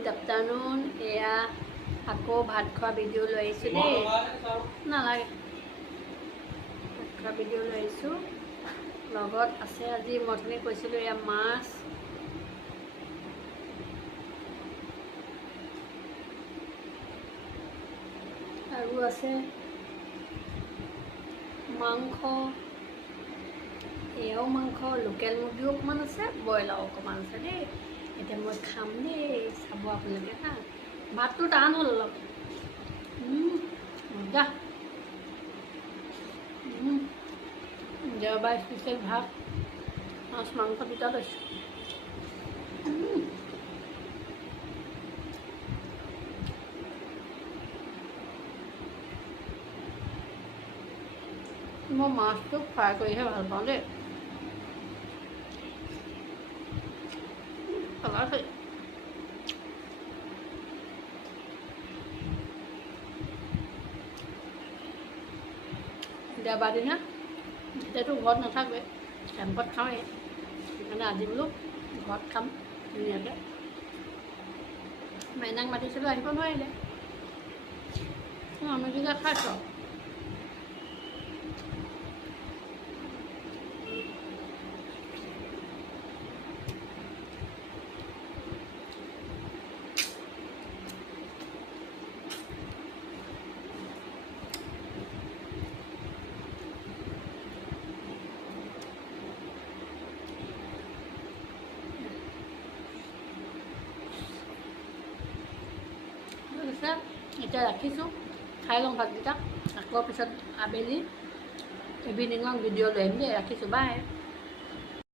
good afternoon এয়া আকৌ ভাত খোৱা ভিডিঅ' লৈ আহিছোঁ দেই নালাগে ভাত খোৱা ভিডিঅ' লৈ আহিছোঁ লগত আছে আজি মই অথনি কৈছিলোঁ এয়া মাছ আৰু আছে মাংস এয়াও মাংস লোকেল মুৰ্গীও অকণমান আছে ব্ৰইলাৰো অকণমান আছে দেই এতিয়া মই খাম দেই চাব আপোনালোকে হা ভাতটো টান হ'ল অলপ মজা দেওবাৰ স্পেচিয়েল ভাত মাছ মাংস দুটা লৈছোঁ মই মাছটো ফ্ৰাই কৰিহে ভাল পাওঁ দেই কালাৰ দেওবাৰ দিনা এতিয়াতো ঘৰত নাথাকোৱে কেম্পত খাওঁৱেই সেইকাৰণে আজি বোলো ঘৰত খাম ধুনীয়াকৈ মাইনাক মাতিছিলোঁ আহিব নোৱাৰিলে আমি কিবা খাইছোঁ এতিয়া ৰাখিছোঁ খাই লওঁ ভাতকেইটা আকৌ পিছত আবেলি ইভিনিঙৰ ভিডিঅ' লৈ আহিম দেই ৰাখিছোঁ বাই